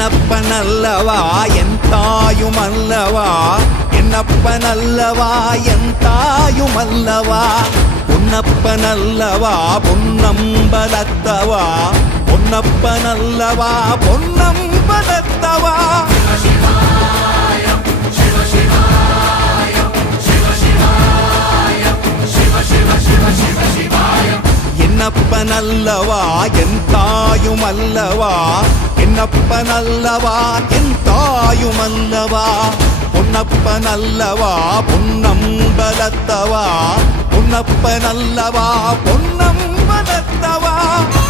என்னப்பனல்லவா என் தாயுமல்லவா, என்னப்பனல்லவா என் தாயுமல்லவா, பொன்னப்பனல்லவா பொன்னம்பலத்தவா, பொன்னப்பனல்லவா பொன்னம்பலத்தவா. என்னப்பனல்லவா என் தாயுமல்லவா, என்னப்பனல்லவா என் தாயுமல்லவா, பொன்னப்பனல்லவா பொன்னம்பலத்தவா, பொன்னப்பனல்லவா பொன்னம்பலத்தவா.